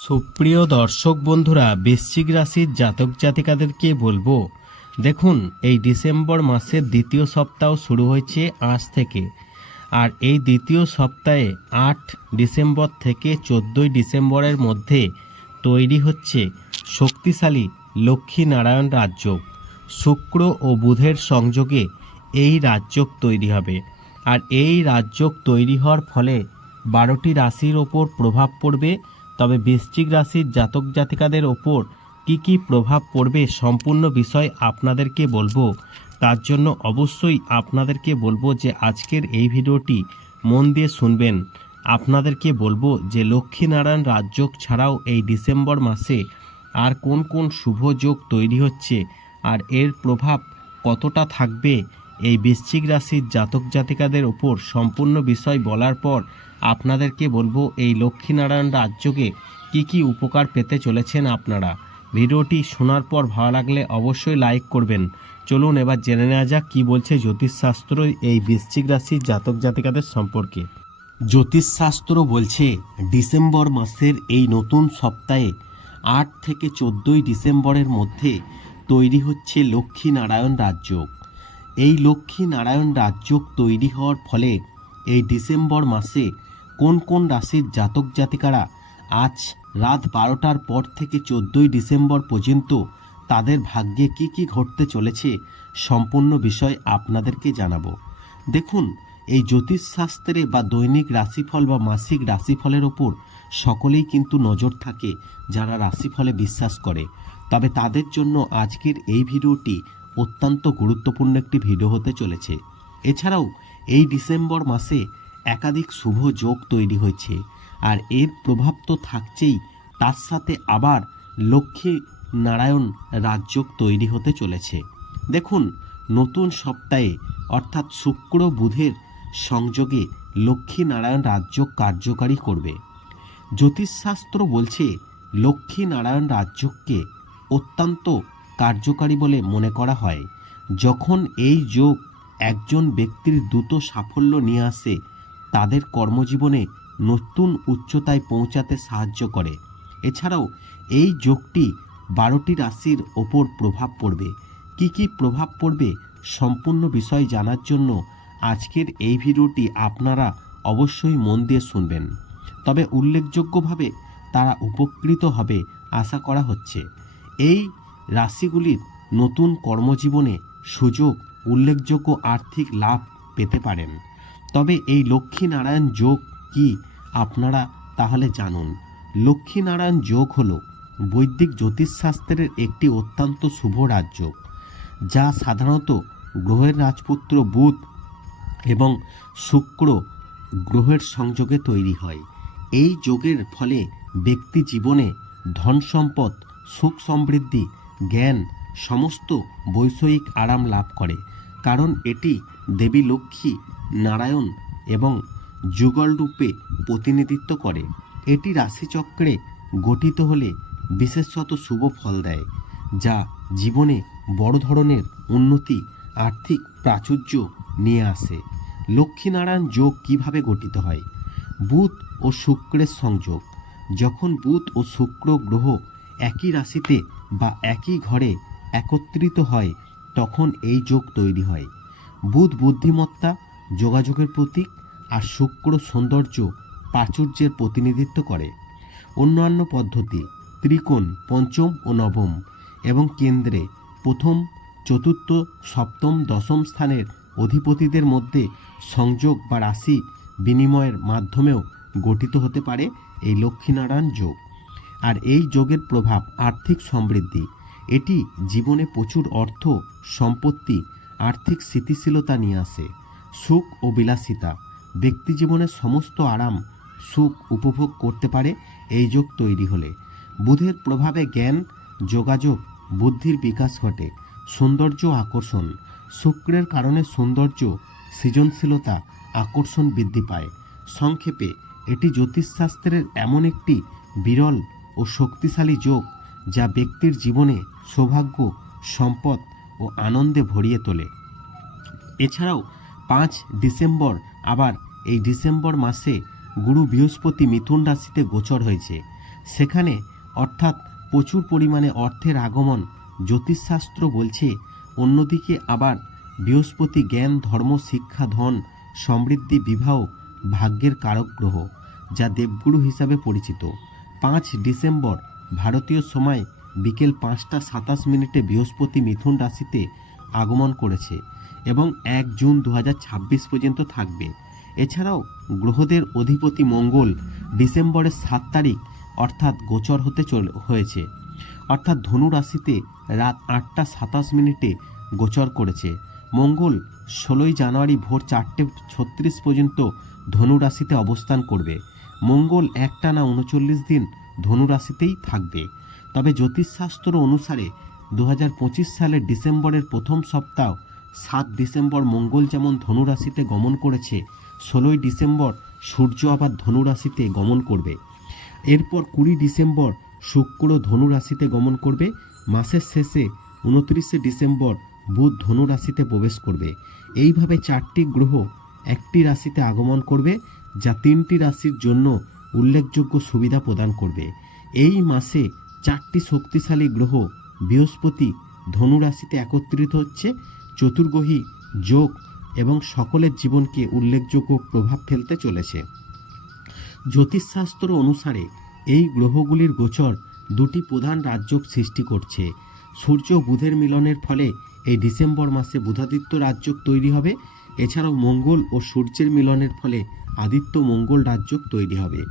সুপ্রিয় দর্শক বন্ধুরা, বৃশ্চিক রাশির জাতক জাতিকাদেরকে বলব, দেখুন, এই ডিসেম্বর মাসের দ্বিতীয় সপ্তাহ শুরু হয়েছে আজ থেকে। আর এই দ্বিতীয় সপ্তাহে আট ডিসেম্বর থেকে চোদ্দোই ডিসেম্বরের মধ্যে তৈরি হচ্ছে শক্তিশালী লক্ষ্মী নারায়ণ রাজ্য। শুক্র ও বুধের সংযোগে এই রাজ্যক তৈরি হবে। আর এই রাজ্যক তৈরি হওয়ার ফলে বারোটি রাশির ওপর প্রভাব পড়বে তবে বৃশ্চিক রাশির জাতক জাতিকাদের ওপর কি কি প্রভাব পড়বে সম্পূর্ণ বিষয় আপনাদেরকে বলব। তার জন্য অবশ্যই আপনাদেরকে বলব যে আজকের এই ভিডিওটি মন দিয়ে শুনবেন। আপনাদেরকে বলব যে লক্ষ্মীনারায়ণ রাজযোগ ছাড়াও এই ডিসেম্বর মাসে আর কোন কোন শুভ যোগ তৈরি হচ্ছে আর এর প্রভাব কতটা থাকবে এই বৃশ্চিক রাশির জাতক জাতিকাদের ওপর সম্পূর্ণ বিষয় বলার পর আপনাদেরকে বলব এই লক্ষ্মীনারায়ণ রাজ্যকে কি কি উপকার পেতে চলেছেন আপনারা। ভিডিওটি শোনার পর ভালো লাগলে অবশ্যই লাইক করবেন। চলুন এবার জেনে নেওয়া যাক কী বলছে জ্যোতিষশাস্ত্র এই বৃশ্চিক রাশির জাতক জাতিকাদের সম্পর্কে। জ্যোতিষশাস্ত্র বলছে ডিসেম্বর মাসের এই নতুন সপ্তাহে আট থেকে চোদ্দোই ডিসেম্বরের মধ্যে তৈরি হচ্ছে লক্ষ্মী নারায়ণ রাজযোগ। এই লক্ষ্মী নারায়ণ রাজযোগ তৈরি হওয়ার ফলে এই ডিসেম্বর মাসে কোন কোন রাশির জাতক জাতিকারা আজ রাত বারোটার পর থেকে চোদ্দোই ডিসেম্বর পর্যন্ত তাদের ভাগ্যে কি কি ঘটতে চলেছে সম্পূর্ণ বিষয় আপনাদেরকে জানাব। দেখুন, এই জ্যোতিষশাস্ত্রে বা দৈনিক রাশিফল বা মাসিক রাশিফলের ওপর সকলেই কিন্তু নজর থাকে যারা রাশিফলে বিশ্বাস করে। তবে তাদের জন্য আজকের এই ভিডিওটি অত্যন্ত গুরুত্বপূর্ণ একটি ভিডিও হতে চলেছে। এছাড়াও, এই ডিসেম্বর মাসে একাধিক শুভ যোগ তৈরি হয়েছে, আর এর প্রভাব তো থাকছেই, তার সাথে আবার লক্ষ্মী নারায়ণ রাজযোগ তৈরি হতে চলেছে। দেখুন, নতুন সপ্তাহে, অর্থাৎ শুক্র বুধের সংযোগে লক্ষ্মী নারায়ণ রাজযোগ কার্যকারী করবে। জ্যোতিষশাস্ত্র বলছে লক্ষ্মী নারায়ণ রাজযোগকে অত্যন্ত কার্যকারী বলে মনে করা হয়। যখন এই যোগ একজন ব্যক্তির দ্রুত সাফল্য নিয়ে আসে, তাদের কর্মজীবনে নতুন উচ্চতায় পৌঁছাতে সাহায্য করে। এছাড়াও, এই যোগটি বারোটি রাশির ওপর প্রভাব পড়বে। কি কি প্রভাব পড়বে সম্পূর্ণ বিষয় জানার জন্য আজকের এই ভিডিওটি আপনারা অবশ্যই মন দিয়ে শুনবেন। তবে উল্লেখযোগ্যভাবে তারা উপকৃত হবে আশা করা হচ্ছে। এই রাশিগুলির নতুন কর্মজীবনে সুযোগ, উল্লেখযোগ্য আর্থিক লাভ পেতে পারেন। তবে এই লক্ষ্মীনারায়ণ যোগ কি আপনারা তাহলে জানুন। লক্ষ্মীনারায়ণ যোগ হল বৈদিক জ্যোতিষশাস্ত্রের একটি অত্যন্ত শুভ রাজযোগ যা সাধারণত গ্রহের রাজপুত্র বুধ এবং শুক্র গ্রহের সংযোগে তৈরি হয়। এই যোগের ফলে ব্যক্তি জীবনে ধন সম্পদ সুখ সমৃদ্ধি জ্ঞান সমস্ত বৈষয়িক আরাম লাভ করে, কারণ এটি দেবী লক্ষ্মী, নারায়ণ এবং যুগল রূপে প্রতিনিধিত্ব করে। এটি রাশিচক্রে গঠিত হলে বিশেষত শুভ ফল দেয়, যা জীবনে বড় ধরনের উন্নতি, আর্থিক প্রাচুর্য নিয়ে আসে। লক্ষ্মীনারায়ণ যোগ কীভাবে গঠিত হয়? বুধ ও শুক্রের সংযোগ। যখন বুধ ও শুক্র গ্রহ একই রাশিতে বা একই ঘরে একত্রিত হয়, তখন এই যোগ তৈরি হয়। বুধ বুদ্ধিমত্তা, যোগাযোগের প্রতীক আর শুক্র সৌন্দর্য প্রাচুর্যের প্রতিনিধিত্ব করে। অন্যান্য পদ্ধতি, ত্রিকোণ, পঞ্চম ও নবম এবং কেন্দ্রে প্রথম, চতুর্থ, সপ্তম, দশম স্থানের অধিপতিদের মধ্যে সংযোগ বা রাশি বিনিময়ের মাধ্যমেও গঠিত হতে পারে এই লক্ষ্মীনারায়ণ যোগ। আর এই যোগের প্রভাব আর্থিক সমৃদ্ধি। এটি জীবনে প্রচুর অর্থ, সম্পত্তি, আর্থিক স্থিতিশীলতা নিয়ে আসে। সুখ ও বিলাসিতা, ব্যক্তি জীবনের সমস্ত আরাম, সুখ উপভোগ করতে পারে এই যোগ তৈরি হলে। বুধের প্রভাবে জ্ঞান, যোগাযোগ, বুদ্ধির বিকাশ ঘটে, সৌন্দর্য আকর্ষণ, শুক্রের কারণে সৌন্দর্য, সৃজনশীলতা, আকর্ষণ বৃদ্ধি পায়। সংক্ষেপে, এটি জ্যোতিষশাস্ত্রের এমন একটি বিরল ও শক্তিশালী যোগ যা ব্যক্তির জীবনে সৌভাগ্য, সম্পদ ও আনন্দে ভরিয়ে তোলে। এছাড়াও পাঁচ ডিসেম্বর আবার এই ডিসেম্বর মাসে গুরু বৃহস্পতি মিথুন রাশিতে গোচর হয়েছে। সেখানে অর্থাৎ প্রচুর পরিমাণে অর্থের আগমন, জ্যোতিষশাস্ত্র বলছে, অন্যদিকে আবার বৃহস্পতি জ্ঞান, ধর্ম, শিক্ষা, ধন, সমৃদ্ধি, বিবাহ, ভাগ্যের কারক গ্রহ যা দেবগুরু হিসাবে পরিচিত। পাঁচ ডিসেম্বর ভারতীয় সময় বিকেল পাঁচটা সাতাশ মিনিটে বৃহস্পতি মিথুন রাশিতে আগমন করেছে এবং এক জুন দু হাজার ছাব্বিশ পর্যন্ত থাকবে। এছাড়াও গ্রহদের অধিপতি মঙ্গল ডিসেম্বরের সাত তারিখ অর্থাৎ গোচর হতে চল, হয়েছে। অর্থাৎ ধনু রাশিতে রাত আটটা সাতাশ মিনিটে গোচর করেছে। মঙ্গল ষোলোই জানুয়ারি ভোর চারটে ছত্রিশ পর্যন্ত ধনু রাশিতে অবস্থান করবে। মঙ্গল একটানা উনচল্লিশ দিন ধনুরাশিতেই থাকবে। তবে জ্যোতিষশাস্ত্র অনুসারে দু হাজার পঁচিশ সালের ডিসেম্বরের প্রথম সপ্তাহ সাত ডিসেম্বর মঙ্গল যেমন ধনুরাশিতে গমন করেছে, ষোলোই ডিসেম্বর সূর্য আবার ধনুরাশিতে গমন করবে। এরপর কুড়ি ডিসেম্বর শুক্র ধনুরাশিতে গমন করবে, মাসের শেষে উনত্রিশে ডিসেম্বর বুধ ধনুরাশিতে প্রবেশ করবে। এইভাবে চারটি গ্রহ একটি রাশিতে আগমন করবে যা তিনটি রাশির জন্য উল্লেখযোগ্য সুবিধা প্রদান করবে। এই মাসে চারটি শক্তিশালী গ্রহ বৃহস্পতি ধনু রাশিতে একত্রিত হচ্ছে চতুর্গ্রহী যোগ এবং সকলের জীবনকে উল্লেখযোগ্য প্রভাব ফেলতে চলেছে। জ্যোতিষশাস্ত্র অনুসারে এই গ্রহগুলির গোচর দুটি প্রধান রাজ্যক সৃষ্টি করছে। সূর্য বুধের মিলনের ফলে এই ডিসেম্বর মাসে বুধাদিত্য রাজ্যক তৈরি হবে এছাড়াও মঙ্গল ও সূর্যের মিলনের ফলে আদিত্য মঙ্গল রাজ্যক তৈরি হবে।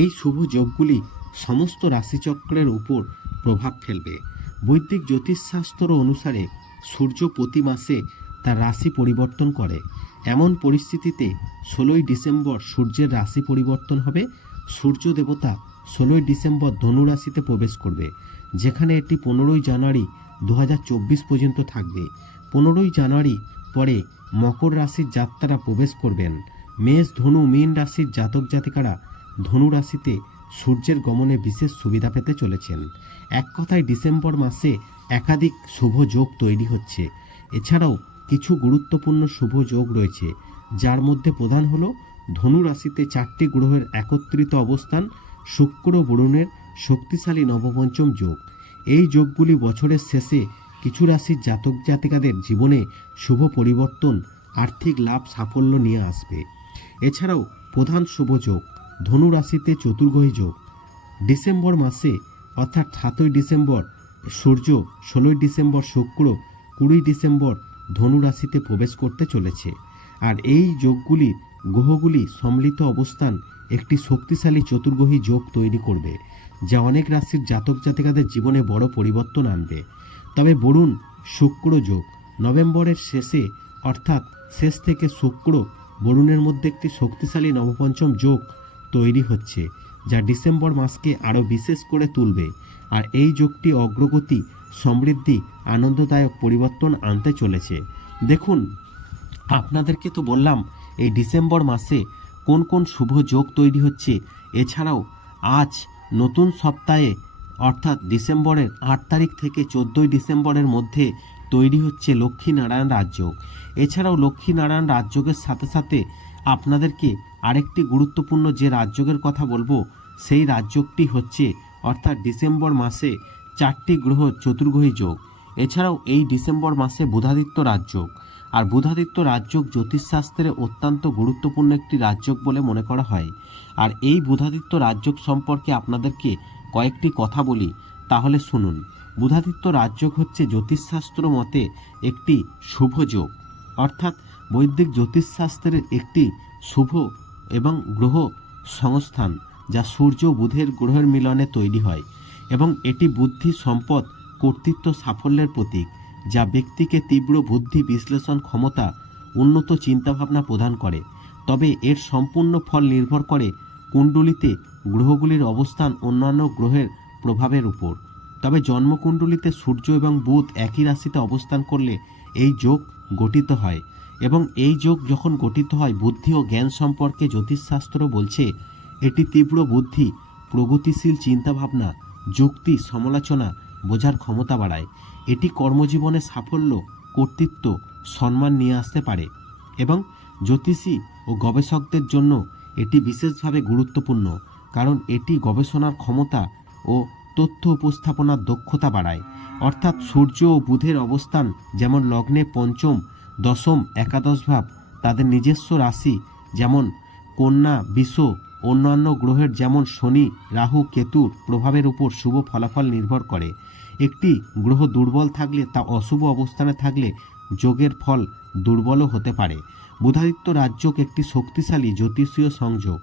এই শুভ যোগগুলি সমস্ত রাশিচক্রের উপর প্রভাব ফেলবে। বৈদিক জ্যোতিষশাস্ত্র অনুসারে সূর্য প্রতি মাসে তার রাশি পরিবর্তন করে। এমন পরিস্থিতিতে ষোলোই ডিসেম্বর সূর্যের রাশি পরিবর্তন হবে। সূর্য দেবতা ষোলোই ডিসেম্বর ধনু রাশিতে প্রবেশ করবে, যেখানে এটি পনেরোই জানুয়ারি দু হাজার চব্বিশ পর্যন্ত থাকবে। পনেরোই জানুয়ারি পরে মকর রাশির যাত্রারা প্রবেশ করবেন। মেষ, ধনু, মীন রাশির জাতক জাতিকারা ধনু রাশিতে সূর্যের গমনে বিশেষ সুবিধা পেতে চলেছেন। এক কথায় ডিসেম্বর মাসে একাধিক শুভ যোগ তৈরি হচ্ছে। এছাড়াও কিছু গুরুত্বপূর্ণ শুভ যোগ রয়েছে, যার মধ্যে প্রধান হল ধনু রাশিতে চারটি গ্রহের একত্রিত অবস্থান, শুক্র বরুণের শক্তিশালী নবপঞ্চম যোগ। এই যোগগুলি বছরের শেষে কিছু রাশির জাতক জাতিকাদের জীবনে শুভ পরিবর্তন, আর্থিক লাভ, সাফল্য নিয়ে আসবে। এছাড়াও প্রধান শুভ যোগ, ধনু রাশিতে যোগ, ডিসেম্বর মাসে, অর্থাৎ সাতই ডিসেম্বর সূর্য, ষোলোই ডিসেম্বর শুক্র কুড়ি ডিসেম্বর ধনু রাশিতে প্রবেশ করতে চলেছে। আর এই যোগগুলি, গ্রহগুলি সম্মিলিত অবস্থান একটি শক্তিশালী চতুর্গ্রহী যোগ তৈরি করবে, যা অনেক রাশির জাতক জাতিকাদের জীবনে বড় পরিবর্তন আনবে। তবে বরুণ শুক্র যোগ। নভেম্বরের শেষে, অর্থাৎ শেষ থেকে শুক্র, বরুণের মধ্যে একটি শক্তিশালী নবপঞ্চম যোগ তৈরি হচ্ছে, যা ডিসেম্বর মাসকে আরও বিশেষ করে তুলবে। আর এই যোগটি অগ্রগতি, সমৃদ্ধি, আনন্দদায়ক পরিবর্তন আনতে চলেছে। দেখুন, আপনাদেরকে তো বললাম, এই ডিসেম্বর মাসে কোন কোন শুভ যোগ তৈরি হচ্ছে। এছাড়াও, আজ নতুন সপ্তাহে অর্থাৎ ডিসেম্বরের আট তারিখ থেকে চোদ্দোই ডিসেম্বরের মধ্যে তৈরি হচ্ছে লক্ষ্মীনারায়ণ রাজযোগ। এছাড়াও লক্ষ্মীনারায়ণ রাজযোগের সাথে সাথে আপনাদেরকে আরেকটি গুরুত্বপূর্ণ যে রাজযোগের কথা বলব, সেই রাজযোগটি হচ্ছে অর্থাৎ ডিসেম্বর মাসে চারটি গ্রহ চতুর্গ্রহী যোগ। এছাড়াও এই ডিসেম্বর মাসে বুধাদিত্য রাজযোগ। আর বুধাদিত্য রাজযোগ জ্যোতিষশাস্ত্রে অত্যন্ত গুরুত্বপূর্ণ একটি রাজযোগ বলে মনে করা হয়। আর এই বুধাদিত্য রাজযোগ সম্পর্কে আপনাদেরকে কয়েকটি কথা বলি, তাহলে শুনুন। বুধাদিত্য রাজযোগ হচ্ছে জ্যোতিষশাস্ত্র মতে একটি শুভ যোগ। অর্থাৎ বৈদিক জ্যোতিষশাস্ত্রের একটি শুভ এবং গ্রহ সংস্থান, যা সূর্য বুধের গ্রহের মিলনে তৈরি হয় এবং এটি বুদ্ধি সম্পদ কর্তৃত্ব সাফল্যের প্রতীক, যা ব্যক্তিকে তীব্র বুদ্ধি বিশ্লেষণ ক্ষমতা, উন্নত চিন্তাভাবনা প্রদান করে। তবে এর সম্পূর্ণ ফল নির্ভর করে কুণ্ডলিতে গ্রহগুলির অবস্থান অন্যান্য গ্রহের প্রভাবের উপর। তবে জন্মকুণ্ডলিতে সূর্য এবং বুধ একই রাশিতে অবস্থান করলে এই যোগ গঠিত হয় এবং এই যোগ যখন গঠিত হয়, বুদ্ধি ও জ্ঞান সম্পর্কে জ্যোতিষশাস্ত্র বলছে, এটি তীব্র বুদ্ধি, প্রগতিশীল চিন্তাভাবনা, যুক্তি, সমালোচনা বোঝার ক্ষমতা বাড়ায়। এটি কর্মজীবনে সাফল্য, কর্তৃত্ব, সম্মান নিয়ে আসতে পারে এবং জ্যোতিষী ও গবেষকদের জন্য এটি বিশেষভাবে গুরুত্বপূর্ণ কারণ এটি গবেষণার ক্ষমতা ও তথ্য উপস্থাপনার দক্ষতা বাড়ায়। অর্থাৎ সূর্য ও বুধের অবস্থান যেমন লগ্নে পঞ্চম, দশম, একাদশ ভাব, তাদের নিজস্ব রাশি যেমন কন্যা বিষ অন্যান্য গ্রহের যেমন শনি, রাহু কেতুর প্রভাবের উপর শুভ ফলাফল নির্ভর করে। একটি গ্রহ দুর্বল থাকলে তা অশুভ অবস্থানে থাকলে যোগের ফল দুর্বলও হতে পারে। বুধাদিত্য রাজ্যক একটি শক্তিশালী জ্যোতিষীয় সংযোগ,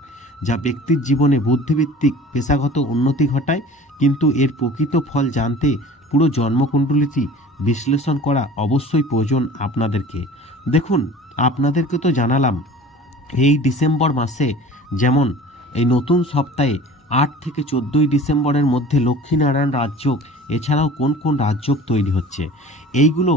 যা ব্যক্তির জীবনে বুদ্ধিভিত্তিক পেশাগত উন্নতি ঘটায়, কিন্তু এর প্রকৃত ফল জানতে পুরো জন্মকুণ্ডলিটি বিশ্লেষণ করা অবশ্যই প্রয়োজন আপনাদেরকে। দেখুন, আপনাদেরকে তো জানালাম, এই ডিসেম্বর মাসে যেমন এই নতুন সপ্তাহে আট থেকে চোদ্দোই ডিসেম্বরের মধ্যে লক্ষ্মীনারায়ণ রাজযোগ এছাড়াও কোন কোন রাজযোগ তৈরি হচ্ছে, এইগুলো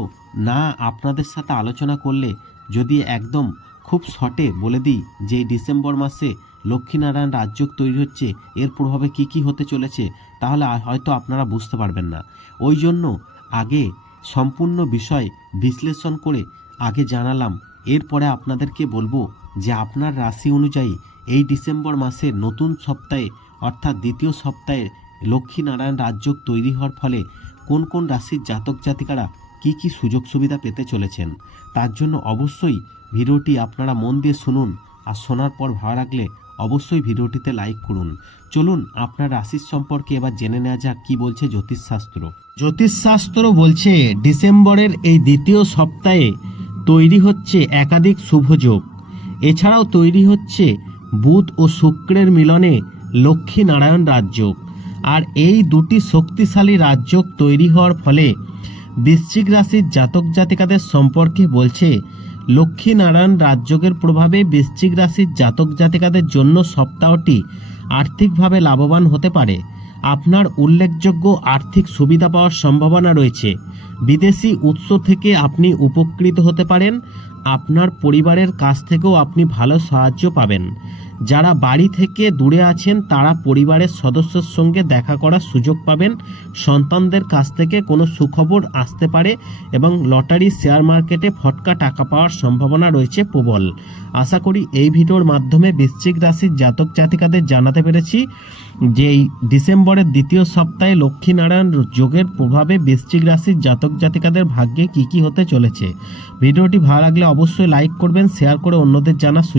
না আপনাদের সাথে আলোচনা করলে যদি একদম খুব শর্টে বলে দিই যে ডিসেম্বর মাসে লক্ষ্মীনারায়ণ রাজযোগ তৈরি হচ্ছে, এর প্রভাবে কি কি হতে চলেছে, তাহলে হয়তো আপনারা বুঝতে পারবেন না। ওই জন্য আগে সম্পূর্ণ বিষয় বিশ্লেষণ করে আগে জানালাম। এরপরে আপনাদেরকে বলব যে আপনার রাশি অনুযায়ী এই ডিসেম্বর মাসের নতুন সপ্তাহে, অর্থাৎ দ্বিতীয় সপ্তাহে লক্ষ্মীনারায়ণ রাজযোগ তৈরি হওয়ার ফলে কোন কোন রাশির জাতক জাতিকারা কি কি সুযোগ সুবিধা পেতে চলেছেন, তার জন্য অবশ্যই ভিডিওটি আপনারা মন দিয়ে শুনুন আর শোনার পর ভালো লাগলে অবশ্যই ভিডিওটিতে লাইক করুন। চলুন আপনার রাশির সম্পর্কে এবার জেনে নেওয়া যাক কি বলছে জ্যোতিষশাস্ত্র। জ্যোতিষশাস্ত্র বলছে, ডিসেম্বরের এই দ্বিতীয় সপ্তাহে তৈরি হচ্ছে একাধিক শুভযোগ এছাড়াও তৈরি হচ্ছে বুধ ও শুক্রের মিলনে লক্ষ্মী নারায়ণ রাজযোগ। আর এই দুটি শক্তিশালী রাজযোগ তৈরি হওয়ার ফলে বৃশ্চিক রাশির জাতক জাতিকাদের সম্পর্কে বলছে, লক্ষ্মীনারায়ণ রাজযোগের প্রভাবে বৃশ্চিক রাশির জাতক জাতিকাদের জন্য সপ্তাহটি আর্থিকভাবে লাভবান হতে পারে। আপনার উল্লেখযোগ্য আর্থিক সুবিধা পাওয়ার সম্ভাবনা রয়েছে। বিদেশি উৎস থেকে আপনি উপকৃত হতে পারেন। আপনার পরিবারের কাছ থেকেও আপনি ভালো সাহায্য পাবেন। যারা বাড়ি থেকে দূরে আছেন, তারা পরিবারের সদস্যের সঙ্গে দেখা করার সুযোগ পাবেন। সন্তানদের কাছ থেকে কোনো সুখবর আসতে পারে এবং লটারি, শেয়ার মার্কেটে ফটকা টাকা পাওয়ার সম্ভাবনা রয়েছে প্রবল। আশা করি এই ভিডিওর মাধ্যমে বৃশ্চিক রাশির জাতক জাতিকাদের জানাতে পেরেছি যে এই ডিসেম্বরের দ্বিতীয় সপ্তাহে লক্ষ্মীনারায়ণ যোগের প্রভাবে বৃশ্চিক রাশির জাতক জাতিকাদের ভাগ্যে কি কি হতে চলেছে। ভিডিওটি ভালো লাগলে অবশ্যই লাইক করবেন শেয়ার করে অন্যদের জানা